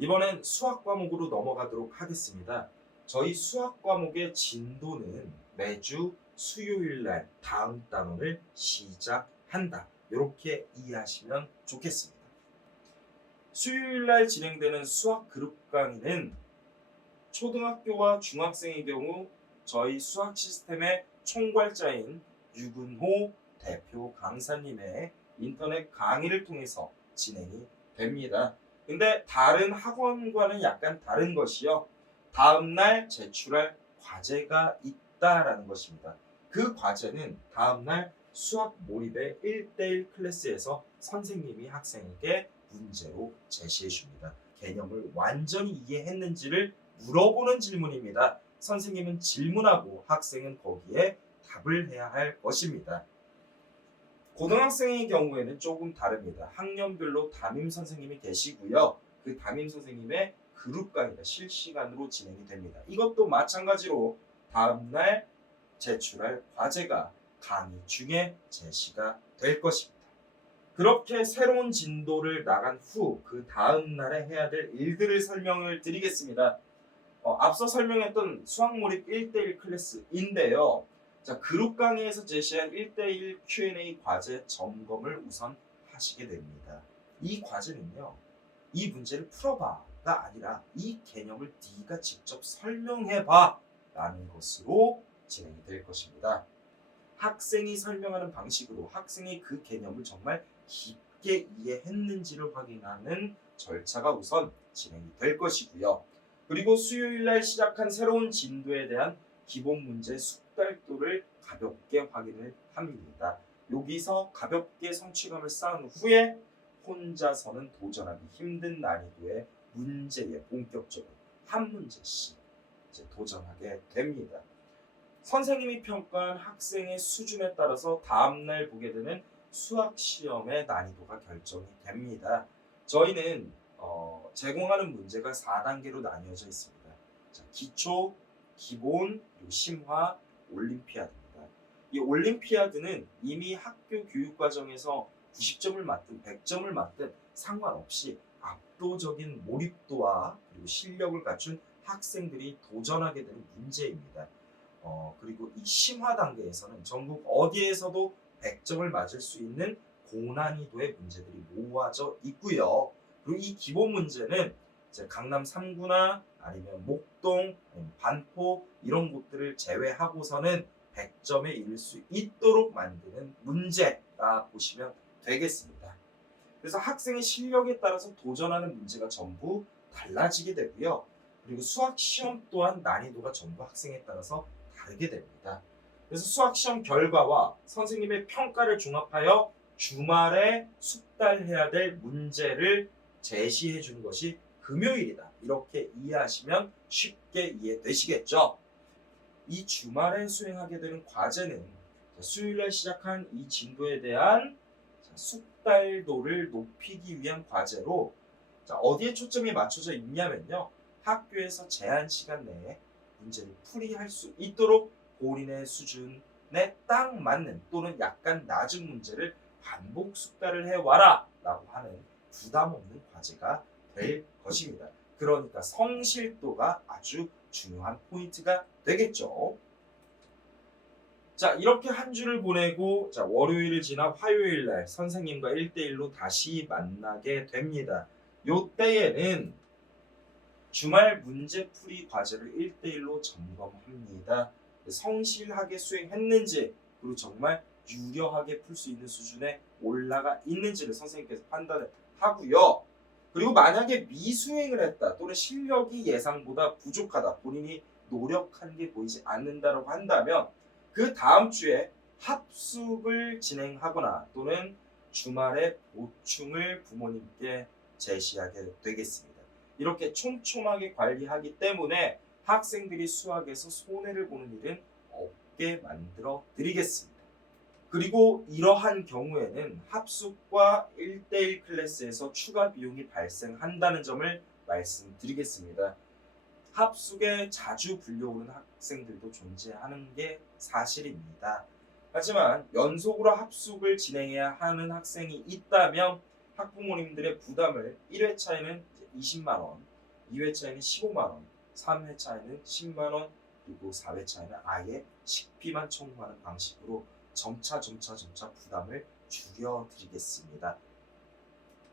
이번엔 수학 과목으로 넘어가도록 하겠습니다. 저희 수학 과목의 진도는 매주 수요일 날 다음 단원을 시작한다. 이렇게 이해하시면 좋겠습니다. 수요일 날 진행되는 수학 그룹 강의는 초등학교와 중학생의 경우 저희 수학 시스템의 총괄자인 유근호 대표 강사님의 인터넷 강의를 통해서 진행이 됩니다. 근데 다른 학원과는 약간 다른 것이요. 다음날 제출할 과제가 있다라는 것입니다. 그 과제는 다음날 수학 몰입의 1대1 클래스에서 선생님이 학생에게 문제로 제시해 줍니다. 개념을 완전히 이해했는지를 물어보는 질문입니다. 선생님은 질문하고 학생은 거기에 답을 해야 할 것입니다. 고등학생의 경우에는 조금 다릅니다. 학년별로 담임 선생님이 계시고요. 그 담임 선생님의 그룹 강의가 실시간으로 진행이 됩니다. 이것도 마찬가지로 다음날 제출할 과제가 강의 중에 제시가 될 것입니다. 그렇게 새로운 진도를 나간 후 그 다음날에 해야 될 일들을 설명을 드리겠습니다. 앞서 설명했던 수학몰입 1대1 클래스인데요. 자, 그룹 강의에서 제시한 1대1 Q&A 과제 점검을 우선 하시게 됩니다. 이 과제는요. 이 문제를 풀어봐가 아니라 이 개념을 네가 직접 설명해봐 라는 것으로 진행이 될 것입니다. 학생이 설명하는 방식으로 학생이 그 개념을 정말 깊게 이해했는지를 확인하는 절차가 우선 진행이 될 것이고요. 그리고 수요일날 시작한 새로운 진도에 대한 기본 문제 숙달도를 가볍게 확인을 합니다. 여기서 가볍게 성취감을 쌓은 후에 혼자서는 도전하기 힘든 난이도의 문제에 본격적으로 한 문제씩 이제 도전하게 됩니다. 선생님이 평가한 학생의 수준에 따라서 다음날 보게 되는 수학 시험의 난이도가 결정이 됩니다. 저희는 제공하는 문제가 4단계로 나뉘어져 있습니다. 자, 기초, 기본, 심화, 올림피아드입니다. 이 올림피아드는 이미 학교 교육 과정에서 90점을 맞든 100점을 맞든 상관없이 압도적인 몰입도와 그리고 실력을 갖춘 학생들이 도전하게 되는 문제입니다. 그리고 이 심화 단계에서는 전국 어디에서도 100점을 맞을 수 있는 고난이도의 문제들이 모아져 있고요. 그리고 이 기본 문제는 이제 강남 3구나 아니면 목동, 반포 이런 곳들을 제외하고서는 100점에 이를 수 있도록 만드는 문제라 보시면 되겠습니다. 그래서 학생의 실력에 따라서 도전하는 문제가 전부 달라지게 되고요. 그리고 수학 시험 또한 난이도가 전부 학생에 따라서 다르게 됩니다. 그래서 수학 시험 결과와 선생님의 평가를 종합하여 주말에 숙달해야 될 문제를 제시해 주는 것이 금요일이다. 이렇게 이해하시면 쉽게 이해되시겠죠? 이 주말에 수행하게 되는 과제는 수요일에 시작한 이 진도에 대한 숙달도를 높이기 위한 과제로 어디에 초점이 맞춰져 있냐면요. 학교에서 제한 시간 내에 문제를 풀이할 수 있도록 본인의 수준에 딱 맞는 또는 약간 낮은 문제를 반복 숙달을 해와라 라고 하는 부담 없는 과제가 될 것입니다. 그러니까 성실도가 아주 중요한 포인트가 되겠죠. 자, 이렇게 한 주를 보내고 월요일을 지나 화요일 날 선생님과 1대1로 다시 만나게 됩니다. 요때에는 주말 문제풀이 과제를 1대1로 점검합니다. 성실하게 수행했는지 그리고 정말 유려하게 풀 수 있는 수준에 올라가 있는지를 선생님께서 판단을 하고요. 그리고 만약에 미수행을 했다 또는 실력이 예상보다 부족하다 본인이 노력한 게 보이지 않는다고 한다면 그 다음 주에 합숙을 진행하거나 또는 주말에 보충을 부모님께 제시하게 되겠습니다. 이렇게 촘촘하게 관리하기 때문에 학생들이 수학에서 손해를 보는 일은 없게 만들어 드리겠습니다. 그리고 이러한 경우에는 합숙과 1대1 클래스에서 추가 비용이 발생한다는 점을 말씀드리겠습니다. 합숙에 자주 불려오는 학생들도 존재하는 게 사실입니다. 하지만 연속으로 합숙을 진행해야 하는 학생이 있다면 학부모님들의 부담을 1회차에는 20만 원, 2회차에는 15만 원, 3회차에는 10만 원, 그리고 4회차에는 아예 식비만 청구하는 방식으로 점차 부담을 줄여드리겠습니다.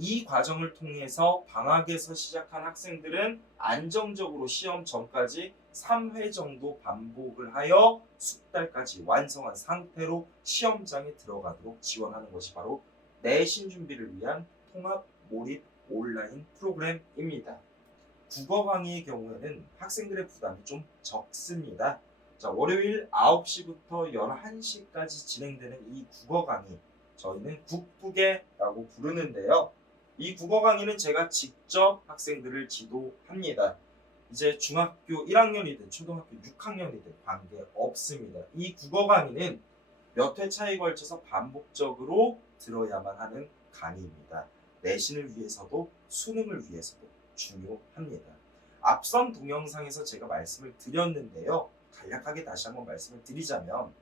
이 과정을 통해서 방학에서 시작한 학생들은 안정적으로 시험 전까지 3회 정도 반복을 하여 숙달까지 완성한 상태로 시험장에 들어가도록 지원하는 것이 바로 내신 준비를 위한 통합 몰입 온라인 프로그램입니다. 국어 강의의 경우에는 학생들의 부담이 좀 적습니다. 자, 월요일 9시부터 11시까지 진행되는 이 국어 강의, 저희는 국부계라고 부르는데요. 이 국어 강의는 제가 직접 학생들을 지도합니다. 이제 중학교 1학년이든 초등학교 6학년이든 관계 없습니다. 이 국어 강의는 몇 회 차에 걸쳐서 반복적으로 들어야만 하는 강의입니다. 내신을 위해서도 수능을 위해서도 중요합니다. 앞선 동영상에서 제가 말씀을 드렸는데요. 간략하게 다시 한번 말씀을 드리자면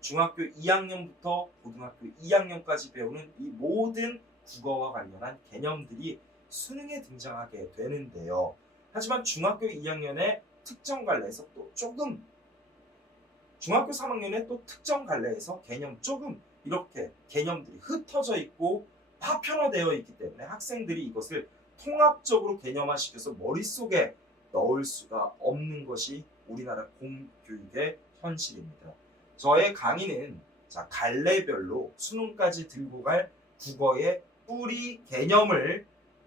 중학교 2학년부터 고등학교 2학년까지 배우는 이 모든 국어와 관련한 개념들이 수능에 등장하게 되는데요. 하지만 중학교 2학년의 특정 관례에서 또 조금, 중학교 3학년의 또 특정 관례에서 개념 조금 이렇게 개념들이 흩어져 있고 파편화되어 있기 때문에 학생들이 이것을 통합적으로 개념화시켜서 머릿속에 넣을 수가 없는 것이 우리나라 공교육의 현실입니다. 저의 강의는 갈래별로 수능까지 들고 갈 국어의 뿌리 개념을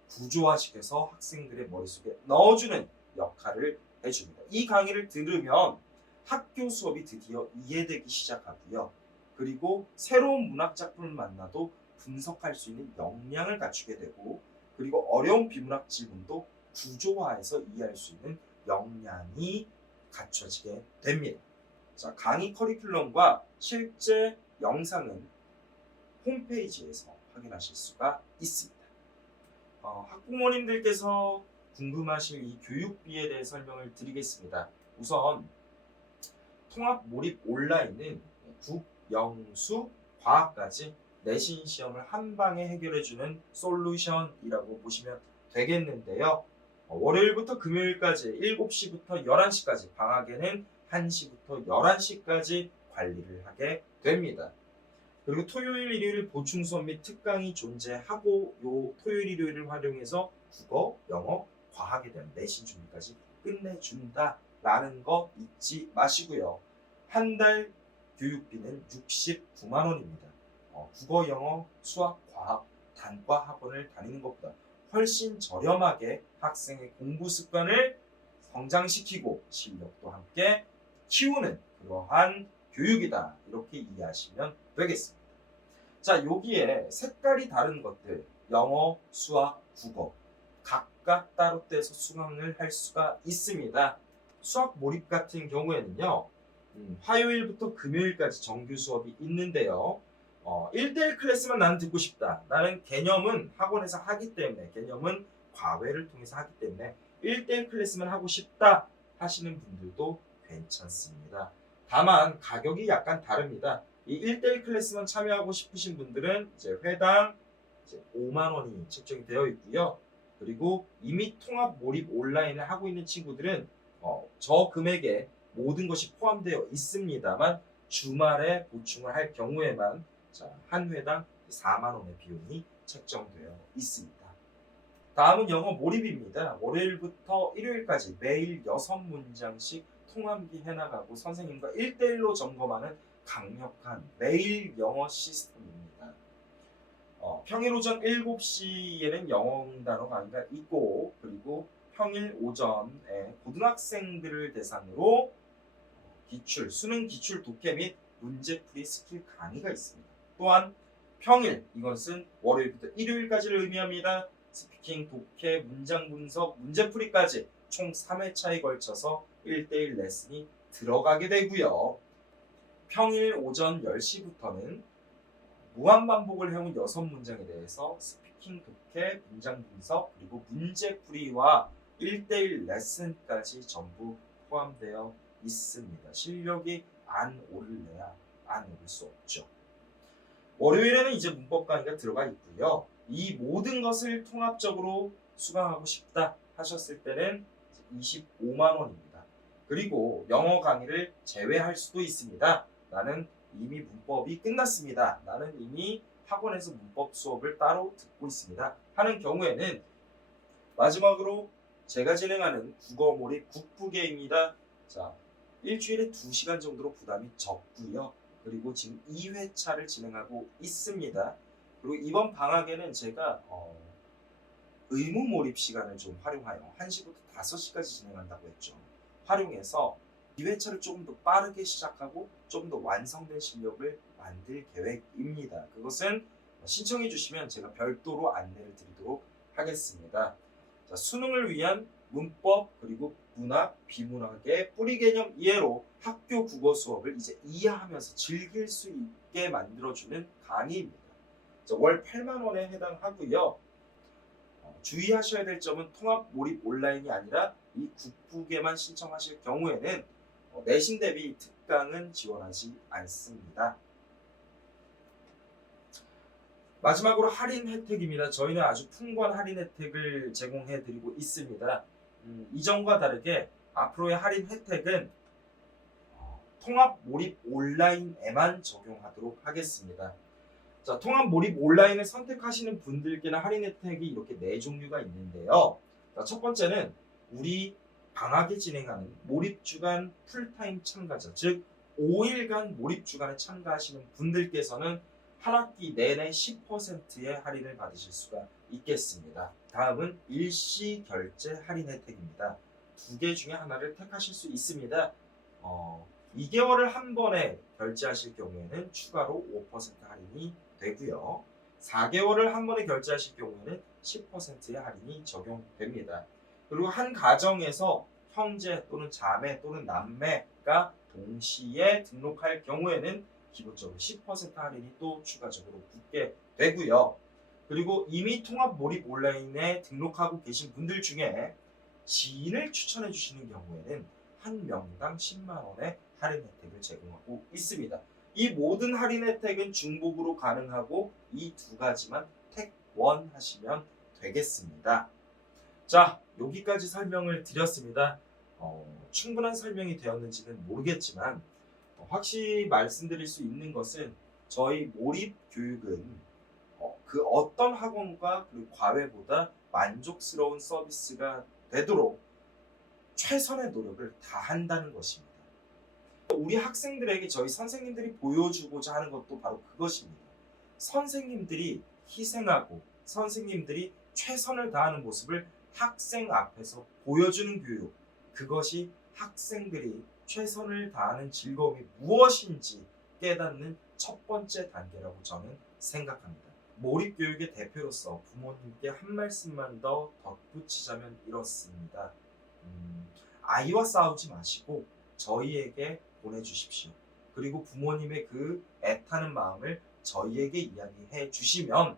구조화시켜서 학생들의 머릿속에 넣어주는 역할을 해줍니다. 이 강의를 들으면 학교 수업이 드디어 이해되기 시작하고요. 그리고 새로운 문학작품을 만나도 분석할 수 있는 역량을 갖추게 되고, 그리고 어려운 비문학 지문도 구조화해서 이해할 수 있는 역량이 갖춰지게 됩니다. 자, 강의 커리큘럼과 실제 영상은 홈페이지에서 확인하실 수가 있습니다. 학부모님들께서 궁금하실 이 교육비에 대해 설명을 드리겠습니다. 우선 통합 몰입 온라인은 국, 영, 수, 과학까지 내신 시험을 한 방에 해결해주는 솔루션이라고 보시면 되겠는데요. 월요일부터 금요일까지 7시부터 11시까지, 방학에는 1시부터 11시까지 관리를 하게 됩니다. 그리고 토요일, 일요일 보충 수업 및 특강이 존재하고, 요 토요일, 일요일을 활용해서 국어, 영어, 과학에 대한 내신 준비까지 끝내준다라는 거 잊지 마시고요. 한 달 교육비는 69만 원입니다. 국어, 영어, 수학, 과학, 단과 학원을 다니는 것보다 훨씬 저렴하게 학생의 공부 습관을 성장시키고 실력도 함께 키우는 그러한 교육이다, 이렇게 이해하시면 되겠습니다. 자, 여기에 색깔이 다른 것들, 영어, 수학, 국어 각각 따로 떼서 수강을 할 수가 있습니다. 수학 몰입 같은 경우에는요, 화요일부터 금요일까지 정규 수업이 있는데요. 1대1 클래스만 나는 듣고 싶다, 나는 개념은 학원에서 하기 때문에, 개념은 과외를 통해서 하기 때문에 1대1 클래스만 하고 싶다 하시는 분들도 괜찮습니다. 다만 가격이 약간 다릅니다. 이 1대1 클래스만 참여하고 싶으신 분들은 이제 회당 5만 원이 책정이 되어 있고요. 그리고 이미 통합 몰입 온라인을 하고 있는 친구들은 저 금액에 모든 것이 포함되어 있습니다만, 주말에 보충을 할 경우에만 한 회당 4만 원의 비용이 책정되어 있습니다. 다음은 영어 몰입입니다. 월요일부터 일요일까지 매일 6문장씩 통암기 해나가고 선생님과 1대1로 점검하는 강력한 매일 영어 시스템입니다. 평일 오전 7시에는 영어 단어 강의가 있고, 그리고 평일 오전에 고등학생들을 대상으로 기출, 수능 기출 독해 및 문제풀이 스킬 강의가 있습니다. 또한 평일, 이것은 월요일부터 일요일까지를 의미합니다. 스피킹, 독해, 문장 분석, 문제풀이까지 총 3회차에 걸쳐서 1대1 레슨이 들어가게 되고요. 평일 오전 10시부터는 무한반복을 해온 6문장에 대해서 스피킹, 독해, 문장 분석, 그리고 문제풀이와 1대1 레슨까지 전부 포함되어 있습니다. 실력이 안 오를래야 안 오를 수 없죠. 월요일에는 이제 문법 강의가 들어가 있고요. 이 모든 것을 통합적으로 수강하고 싶다 하셨을 때는 25만 원입니다. 그리고 영어 강의를 제외할 수도 있습니다. 나는 이미 문법이 끝났습니다. 나는 이미 학원에서 문법 수업을 따로 듣고 있습니다. 하는 경우에는 마지막으로 제가 진행하는 국어 몰입 국부계입니다. 자, 일주일에 2시간 정도로 부담이 적고요. 그리고 지금 2회차를 진행하고 있습니다. 그리고 이번 방학에는 제가 의무 몰입 시간을 좀 활용하여 1시부터 5시까지 진행한다고 했죠. 활용해서 2회차를 조금 더 빠르게 시작하고 좀 더 완성된 실력을 만들 계획입니다. 그것은 신청해 주시면 제가 별도로 안내를 드리도록 하겠습니다. 자, 수능을 위한 문법 그리고 문학, 비문학의 뿌리 개념 이해로 학교 국어 수업을 이제 이해하면서 즐길 수 있게 만들어주는 강의입니다. 자, 월 8만 원에 해당하고요. 주의하셔야 될 점은 통합 몰입 온라인이 아니라 이 국부계만 신청하실 경우에는 내신 대비 특강은 지원하지 않습니다. 마지막으로 할인 혜택입니다. 저희는 아주 풍부한 할인 혜택을 제공해 드리고 있습니다. 이전과 다르게 앞으로의 할인 혜택은 통합 몰입 온라인에만 적용하도록 하겠습니다. 자, 통합 몰입 온라인을 선택하시는 분들께는 할인 혜택이 이렇게 4종류가 있는데요. 자, 첫 번째는 우리 방학에 진행하는 몰입주간 풀타임 참가자, 즉 5일간 몰입주간에 참가하시는 분들께서는 한 학기 내내 10%의 할인을 받으실 수가 있겠습니다. 다음은 일시 결제 할인 혜택입니다. 2개 중에 하나를 택하실 수 있습니다. 2개월을 한 번에 결제하실 경우에는 추가로 5% 할인이 되고요. 4개월을 한 번에 결제하실 경우에는 10%의 할인이 적용됩니다. 그리고 한 가정에서 형제 또는 자매 또는 남매가 동시에 등록할 경우에는 기본적으로 10% 할인이 또 추가적으로 붙게 되고요. 그리고 이미 통합 몰입 온라인에 등록하고 계신 분들 중에 지인을 추천해 주시는 경우에는 한 명당 10만 원의 할인 혜택을 제공하고 있습니다. 이 모든 할인 혜택은 중복으로 가능하고 이 2가지만 택원 하시면 되겠습니다. 자, 여기까지 설명을 드렸습니다. 충분한 설명이 되었는지는 모르겠지만 확실히 말씀드릴 수 있는 것은 저희 몰입 교육은 그 어떤 학원과 그리고 과외보다 만족스러운 서비스가 되도록 최선의 노력을 다한다는 것입니다. 우리 학생들에게 저희 선생님들이 보여주고자 하는 것도 바로 그것입니다. 선생님들이 희생하고 선생님들이 최선을 다하는 모습을 학생 앞에서 보여주는 교육, 그것이 학생들이 최선을 다하는 즐거움이 무엇인지 깨닫는 첫 번째 단계라고 저는 생각합니다. 몰입교육의 대표로서 부모님께 한 말씀만 더 덧붙이자면 이렇습니다. 아이와 싸우지 마시고 저희에게 보내주십시오. 그리고 부모님의 그 애타는 마음을 저희에게 이야기해 주시면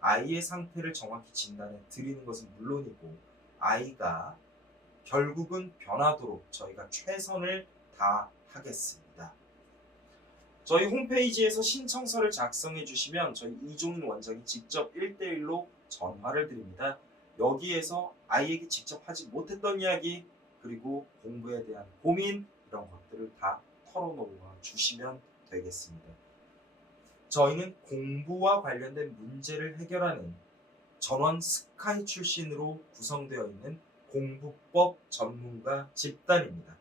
아이의 상태를 정확히 진단해 드리는 것은 물론이고 아이가 결국은 변하도록 저희가 최선을 다하겠습니다. 저희 홈페이지에서 신청서를 작성해 주시면 저희 이종인 원장이 직접 1대1로 전화를 드립니다. 여기에서 아이에게 직접 하지 못했던 이야기 그리고 공부에 대한 고민 이런 것들을 다 털어놓아 주시면 되겠습니다. 저희는 공부와 관련된 문제를 해결하는 전원 스카이 출신으로 구성되어 있는 공부법 전문가 집단입니다.